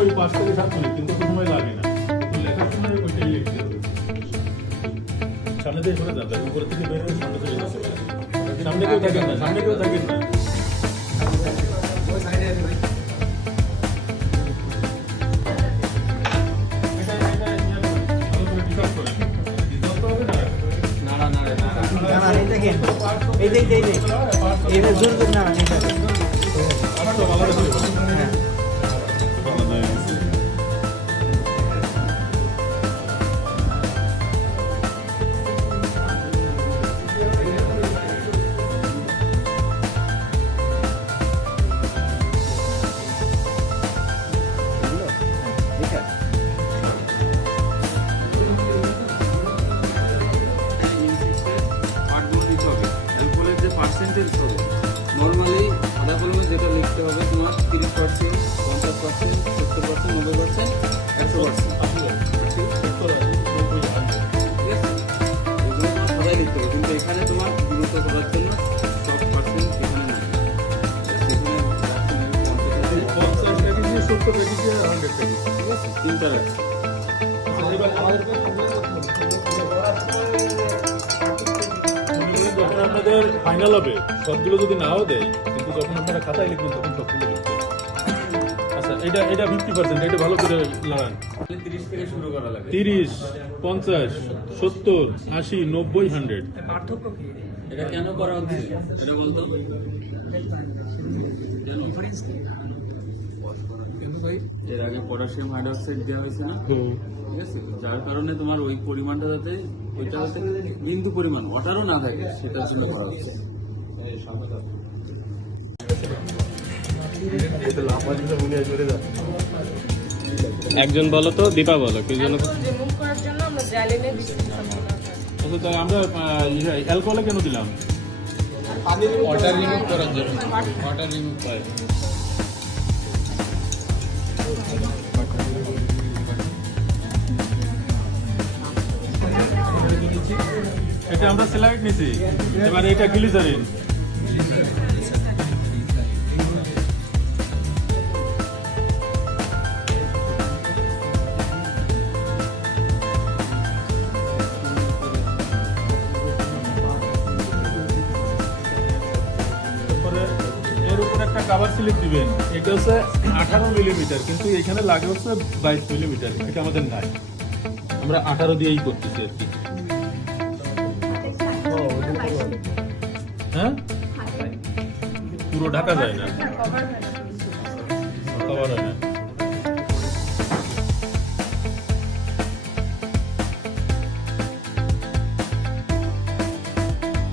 ওই 5 থেকে 7 মিনিট কিন্তু সময় লাগে না, কিন্তু লেখার সময় ওইটাই লিখতে হবে। সামনে দিয়ে সরে যাবে, উপরে থেকে বের হয়ে সামনে চলে যেতে হবে। সামনে কেউ থাকেন না, সামনে কেউ থাকেন না। নর্মালি আধা কলমে যেটা লিখতে হবে তোমার 30%, 50%, 70%, 90%, 100%। সবাই লিখতে হবে, কিন্তু এখানে তোমার গুরুত্ব করার জন্য সব পার্সেন্ট এখানে নাই। তিনটা রাখছি। যখন আপনাদের ফাইনাল হবে সবগুলো যদি নাও দেয়, কিন্তু যখন আপনারা খাতায় লিখবেন তখন সবগুলো লিখতে হবে। আচ্ছা, এটা 50%, এটা ভালো করে লাগান। 30 থেকে শুরু করা লাগে। 30, 50, 70, 80, 90, 100। এটা কেন করা হচ্ছে এটা বলতো? এর আগে পটাশিয়াম হাইড্রোক্সাইড দেওয়া হয়েছে না, ঠিক আছে? যার কারণে তোমার ওই পরিমাণটা যাতে ওইটা যাতে বিন্দু পরিমাণ ওটারও না থাকে, সেটার জন্য করা হচ্ছে। একজন বলো তো, দীপা বলো কি জন্য? আচ্ছা, তাই আমরা অ্যালকোহলে কেন দিলাম? ওয়াটার রিমুভ করার জন্য। ওয়াটার রিমুভ করে এটা আমরা সেলাইট নিছি, এবার এটা গ্লিসারিন। এর উপর একটা কভার স্লিপ দিবেন, এটা হচ্ছে 18 মিলিমিটার, কিন্তু এখানে লাগে হচ্ছে 22 মিলিমিটার। এটা আমাদের নাই, আমরা 18 দিয়েই করতেছি আর কি। হ্যাঁ, পুরো ঢাকা যায় না।